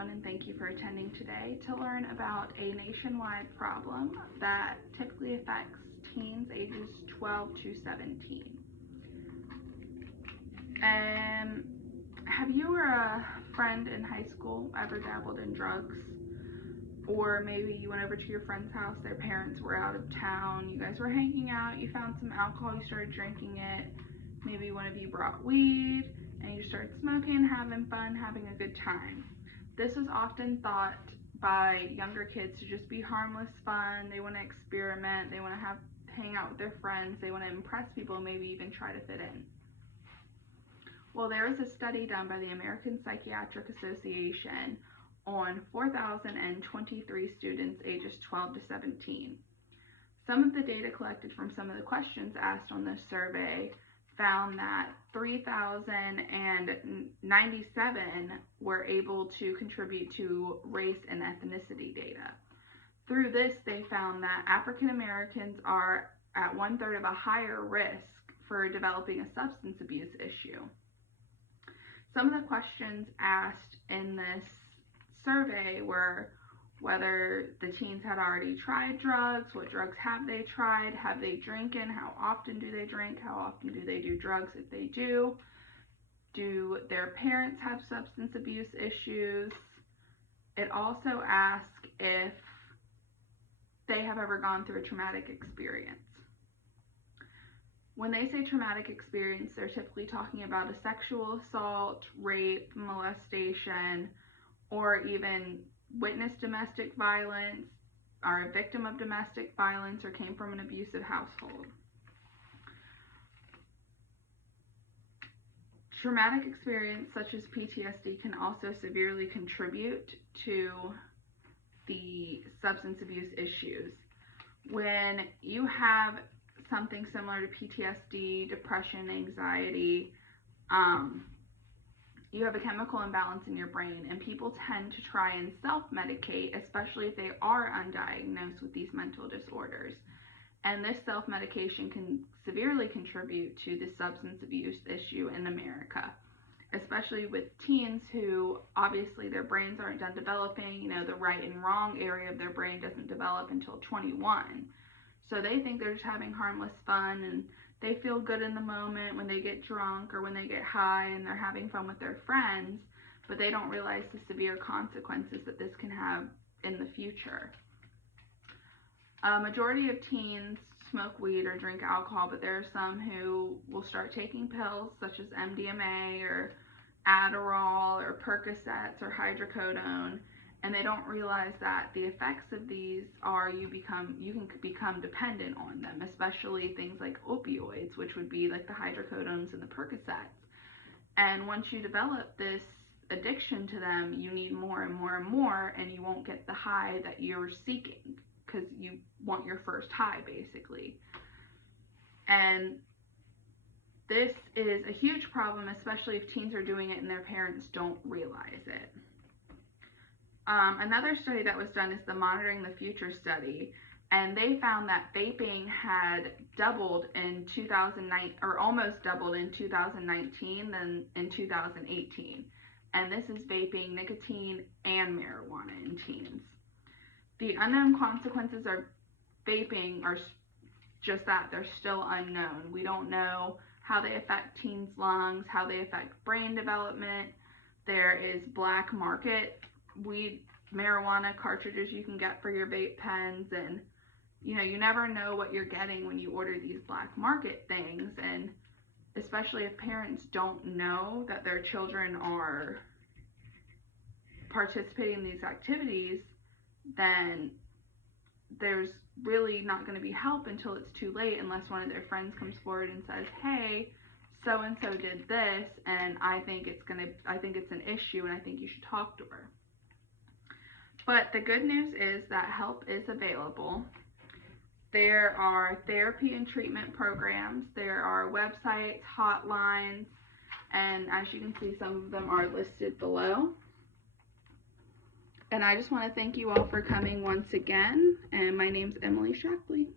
everyone, and thank you for attending today to learn about a nationwide problem that typically affects teens ages 12 to 17. Have you or a friend in high school ever dabbled in drugs? Or maybe you went over to your friend's house, their parents were out of town, you guys were hanging out, you found some alcohol, you started drinking it, maybe one of you brought weed, and you started smoking, having fun, having a good time. This is often thought by younger kids to just be harmless fun. They want to experiment, they want to hang out with their friends, they want to impress people, maybe even try to fit in. Well, there was a study done by the American Psychiatric Association on 4,023 students ages 12 to 17. Some of the data collected from some of the questions asked on this survey found that 3,097 were able to contribute to race and ethnicity data. Through this, they found that African Americans are at 1/3 of a higher risk for developing a substance abuse issue. Some of the questions asked in this survey were whether the teens had already tried drugs, what drugs have they tried, have they drinking, how often do they drink, how often do they do drugs if they do their parents have substance abuse issues. It also asked if they have ever gone through a traumatic experience. When they say traumatic experience, they're typically talking about a sexual assault, rape, molestation, or even witnessed domestic violence, are a victim of domestic violence, or came from an abusive household. Traumatic experience such as PTSD can also severely contribute to the substance abuse issues. When you have something similar to PTSD, depression, anxiety, you have a chemical imbalance in your brain, and people tend to try and self-medicate, especially if they are undiagnosed with these mental disorders. And this self-medication can severely contribute to the substance abuse issue in America, especially with teens who obviously their brains aren't done developing. The right and wrong area of their brain doesn't develop until 21. So they think they're just having harmless fun, and they feel good in the moment when they get drunk or when they get high and they're having fun with their friends, but they don't realize the severe consequences that this can have in the future. A majority of teens smoke weed or drink alcohol, but there are some who will start taking pills such as MDMA or Adderall or Percocets or hydrocodone, and they don't realize that the effects of these are you can become dependent on them, especially things like opioids, which would be like the hydrocodones and the Percocets. And once you develop this addiction to them, you need more and more and more, and you won't get the high that you're seeking because you want your first high, basically. And this is a huge problem, especially if teens are doing it and their parents don't realize it. Another study that was done is the Monitoring the Future study, and they found that vaping had doubled in 2009, or almost doubled in 2019 than in 2018. And this is vaping, nicotine, and marijuana in teens. The unknown consequences of vaping are just that, they're still unknown. We don't know how they affect teens' lungs, how they affect brain development. There is black market weed, marijuana cartridges you can get for your vape pens, and you never know what you're getting when you order these black market things. And especially if parents don't know that their children are participating in these activities, then there's really not going to be help until it's too late, unless one of their friends comes forward and says, hey, so and so did this, and I think it's an issue, and I think you should talk to her. But the good news is that help is available. There are therapy and treatment programs, there are websites, hotlines, and as you can see, some of them are listed below. And I just want to thank you all for coming once again, and my name's Emily Shackley.